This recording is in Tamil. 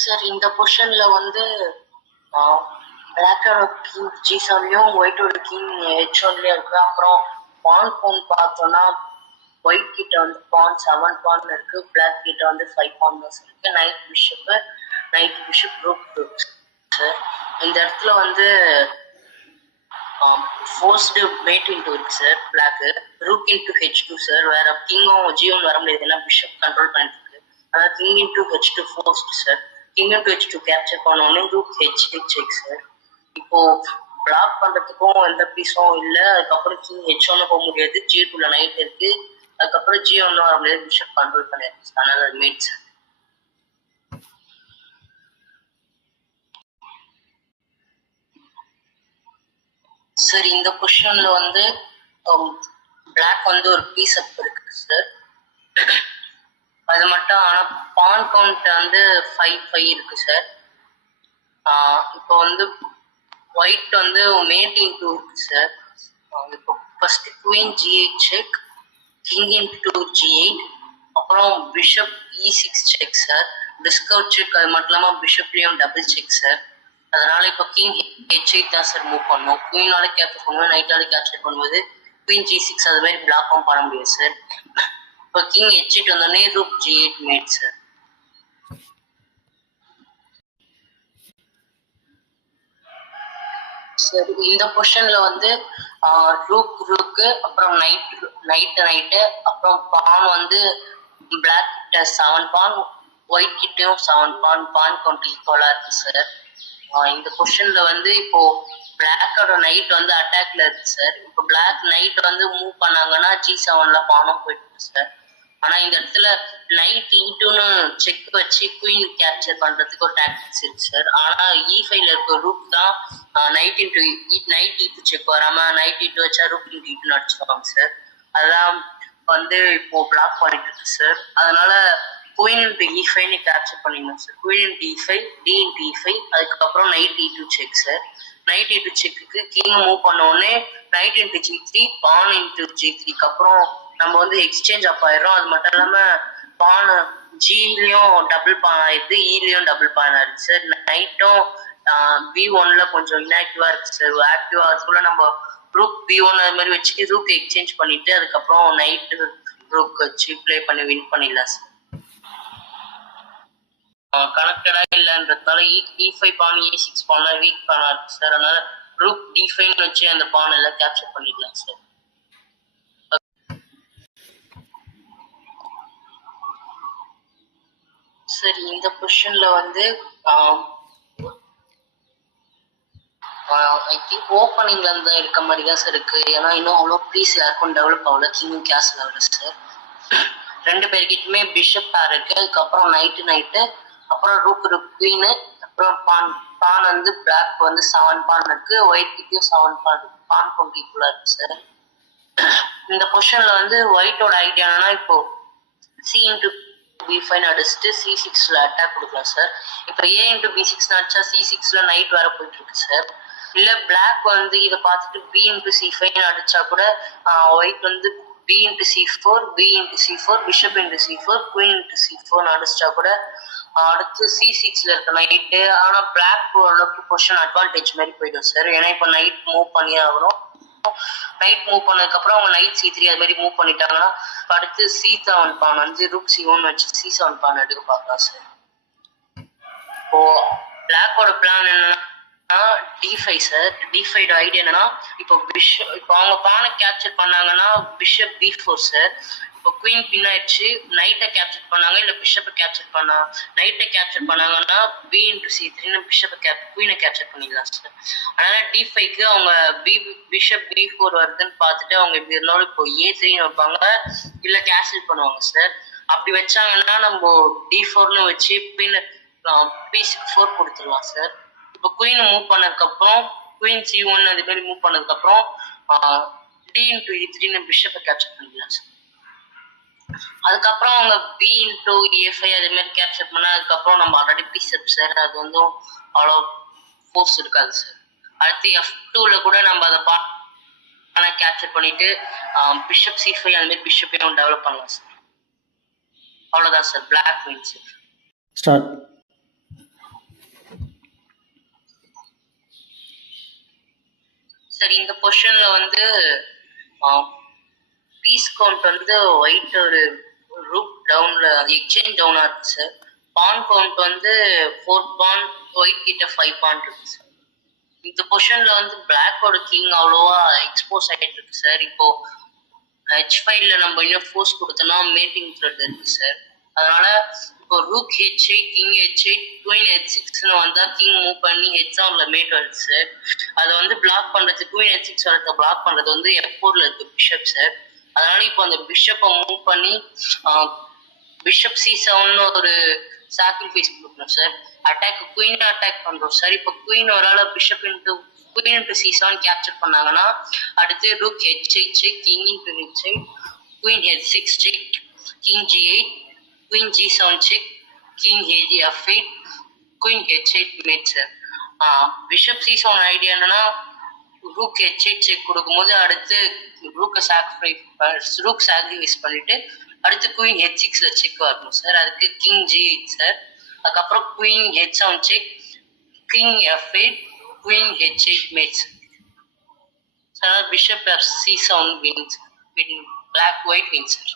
சார் இந்த பொசிஷன்ல வந்து பிளாக்கோட கிங் G7லையும் ஒயிட்டோட கிங் H1லையும் இருக்கு. அப்புறம் பான் பார்த்தோம்னா ஒயிட் கிட்ட வந்து பான் 7 பான் இருக்கு, பிளாக் கிட்ட வந்து 5 பான் இருக்கு. Knight bishop rook sir. இந்த இடத்துல வந்து ஃபோர்ஸ்டு மேட் இன்ட்டு இருக்கு sir. Black rook into H2 sir. வேற கிங்கும் G1 வர முடியாது, ஏன்னா பிஷப் கண்ட்ரோல் பண்ணிட்டு இருக்கு. அதாவது king into H2 forced sir. King into H2 capture பண்ணோடனே ரூக் H8 செக் சார். இப்போ பிளாக் பண்றதுக்கும் எந்த பீஸும் இல்லை. அதுக்கப்புறம் கிங் H1 போக முடியாது, G2ல நைட் இருக்கு. அதுக்கப்புறம் G1 வர முடியாது, பிஷப் கண்ட்ரோல் பண்ணிருக்கு. அதனால மேட் சார். சார் இந்த பொசிஷன்ல வந்து பிளாக் வந்து ஒரு பீஸ் அப் இருக்கு சார். அது மட்டும் ஆனா பான் கவுண்ட் வந்து 5-5 இருக்கு சார். இப்போ வந்து ஒயிட் வந்து மேட் இன்டூ இருக்கு சார். இப்போ first queen G8 check, king into G8, அப்புறம் bishop E6 check sir. Discord check. அது மட்டும் இல்லாம பிஷப்லயும் டபுள் செக் சார். அதனால இப்போ கிங் H8 தான் சார் மூவ் பண்ணும். குயினால கேப்சர் பண்ணுவோம், நைட்டால கேப்சர் பண்ணும்போது குயின் G6 அது மாதிரி பிளாக்கும் பண்ண முடியாது சார். இப்போ கிங் H8 வந்தோடனே ரூக் G8 மேட் சார். சரி இந்த பொசிஷன்ல வந்து ரூக்கு அப்புறம் நைட்டு அப்புறம் பான் வந்து பிளாக் கிட்ட 7 பான், ஒயிட் கிட்டையும் 7 பான் கவுண்ட் ஈக்குவலா இருக்கு சார். இந்த பொசிஷன்ல வந்து இப்போ பிளாக்கோட நைட் வந்து அட்டாக்ல இருக்கு சார். இப்போ பிளாக் நைட் வந்து மூவ் பண்ணாங்கன்னா G7ல பானும் போயிட்டு சார். ஆனா இந்த இடத்துல நைட் E2ன்னு செக் வச்சு குயின் கேப்சர் பண்றதுக்கு ஒரு டாக்டிக்ஸ் இருக்கு சார். ஆனா E5ல இருக்க ரூக் தான் நைட் E2 செக் வராம நைட் E2 வச்சா ரூக் இன்டு E2 அடிச்சுப்பாங்க சார். அதான் வந்து இப்போ பிளாக் பண்ணிட்டு இருக்கு சார். அதனால குயின் இன்டு E5 கேப்சர் பண்ணிடணும் sir. Queen into E5, D into E5, அதுக்கப்புறம் knight E2 check sir. Knight E2 செக்குக்கு கிங் மூவ் பண்ண உடனே knight into G3, pawn into G3க்கு அப்புறம் நம்ம வந்து எக்ஸ்சேஞ்ச் அப் ஆயிடும். அது மட்டும் இல்லாம பான் Gலயும் டபுள் பான் ஆயிடுது, E-லயும் டபுள் பான் ஆயிடுது சார். நைட்டும் B1ல கொஞ்சம் இன்ஆக்டிவா இருக்கு சார். ஆக்டிவா அதுக்குள்ள நம்ம ரூக் B1 அது மாதிரி வச்சுட்டு ரூக் எக்ஸ்சேஞ்ச் பண்ணிட்டு அதுக்கப்புறம் நைட் ரூக் வச்சு பிளே பண்ணி வின் பண்ணிடலாம் சார். கனெக்டடா இல்லைன்றதுனால E5 பான் E6 பான் வீக் பானா இருக்கு சார். அதனால ரூக் D5 வச்சு அந்த பான் எல்லாம் கேப்சர் பண்ணிடலாம் சார். சரி இந்த பொசிஷன்ல வந்து ஐ திங்க் ஓப்பனிங்ல இருந்து இருக்க மாதிரி தான் சார் இருக்கு. ஏன்னா இன்னும் அவ்வளோ பீஸ் யாருக்கும் டெவலப் ஆகல. கிங்கும் கேஸ்ல ஆகல சார். ரெண்டு பேர்கிட்டயுமே பிஷப் பேர் இருக்கு. அதுக்கப்புறம் நைட்டு அப்புறம் ரூக் குவீனு, அப்புறம் பான் வந்து பிளாக் வந்து 7 பான் இருக்கு, ஒயிட் கிட்டயும் 7 பான் இருக்கு. பான் கவுண்ட் ஈக்குவலா இருக்கு சார். இந்த பொசிஷன்ல வந்து ஒயிட்டோட ஐடியா என்னன்னா இப்போ C இன்டு B5 அடிச்சுட்டு C6ல அட்டாக் கொடுக்கலாம் சார். இப்போ A இன்டு B6 அடிச்சா C6ல நைட் வர போயிட்டு இருக்கு சார். இல்ல பிளாக் வந்து இதை பார்த்துட்டு B இன்டு C5 அடிச்சா கூட ஒயிட் வந்து B into C4, B into C4, bishop into C4, queen into C4 அடிச்சா கூட அடுத்து C6ல இருக்க நைட்டு. ஆனா பிளாக் ஓரளவுக்கு பொசிஷன் அட்வான்டேஜ் மாதிரி போயிடும் சார். ஏன்னா இப்போ நைட் மூவ் பண்ணி ஆகணும். நைட் மூவ் பண்ணதுக்கு அப்புறம் அவங்க நைட் C3 அது மாதிரி மூவ் பண்ணிட்டாங்கன்னா அடுத்து C7 பான் வந்து ரூக் C1 வச்சு C7 பான் எடுக்க பார்க்கலாம் சார். இப்போ பிளாக்கோட பிளான் என்னன்னா D5 சார். D5 ஐடியா என்னன்னா இப்போ அவங்க பானை கேப்சர் பண்ணாங்கன்னா பிஷப் B4 சார். இப்போ குயின் பின்னாயிடுச்சு, நைட்டை கேப்சர் பண்ணாங்க இல்ல பிஷப்பை கேப்சர் பண்ணா நைட்டை கேப்சர் பண்ணாங்கன்னா B இன்டு C3 குயினை கேப்சர் பண்ணிடலாம் சார். அதனால D5க்கு அவங்க பிஷப் B4 வருதுன்னு பார்த்துட்டு அவங்க எப்படி இருந்தாலும் இப்போ A3 வைப்பாங்க இல்ல கேன்சல் பண்ணுவாங்க சார். அப்படி வச்சாங்கன்னா நம்ம D4ன்னு வச்சு P4 கொடுத்துடலாம் சார். இப்போ குயின் மூவ் பண்ணதுக்கு அப்புறம் குயின் C1 அது மாதிரி மூவ் பண்ணதுக்கு அப்புறம் D இன்டு E3 பிஷப்பை கேப்சர் பண்ணிடலாம் சார். அதுக்கப்புறம் அவங்க B இன்டு A5 அது மாதிரி கேப்சர் பண்ணா அதுக்கப்புறம் நம்ம ஆல்ரெடி பிசப் சார். அது வந்து அவ்வளோ ஃபோர்ஸ் இருக்காது சார். அடுத்து F2ல கூட நம்ம அதை கேப்சர் பண்ணிட்டு பிஷப் C5 அது மாதிரி பிஷப்பையும் டெவலப் பண்ணலாம் சார். அவ்வளோதான் sir. Black wins. Start. Sir இந்த பொசிஷன்ல வந்து பீஸ் கவுண்ட் வந்து ஒயிட் ஒரு ரூப் டவுன்ல எக்ஸ்சேஞ்ச் டவுனா இருக்கு சார். பான் கவுண்ட் வந்து 4 பான், ஒயிட் கிட்ட 5 பான் இருக்கு சார். இந்த பொசிஷன்ல வந்து பிளாக்கோட கிங் அவ்வளோவா எக்ஸ்போஸ் ஆயிட்டு இருக்கு சார். இப்போ H5ல நம்ம இன்னும் ஃபோர்ஸ் கொடுத்தோம்னா மேட்டிங் த்ரெட் இருக்கு சார். அதனால இப்போ rook H8, king H8, queen H6ன்னு வந்தா கிங் மூவ் பண்ணி H7ல மேட் வருது சார். அதை வந்து பிளாக் பண்றது, குயின் H6 வரத பிளாக் பண்றது வந்து F4ல இருக்கு பிஷப் சார். அதனால இப்போ அந்த பிஷப்பை மூவ் பண்ணி பிஷப் C7ன்னு ஒரு சாக்ரிஃபைஸ் கொடுக்கணும் சார். அட்டாக் குயின் அட்டாக் பண்றோம் சார். இப்போ குயின் ஒரு ஆள் bishop into queen into C7 capture பண்ணாங்கன்னா அடுத்து rook H8 check, king into H8, queen H6 check, king G8, queen G7 check, king F8, queen H8 mate sir. Bishop C7 idea என்னன்னா ரூக் H8 செக் கொடுக்கும்போது அடுத்து ரூக்கை சாக்ரிஃபைஸ் பண்ணிட்டு அடுத்து குயின் H6ல செக் வரணும் சார். அதுக்கு கிங் G8 சார். அதுக்கப்புறம் queen H7 check, king F8, queen H8 mates sir. Bishop C7 wins, black white wins sir.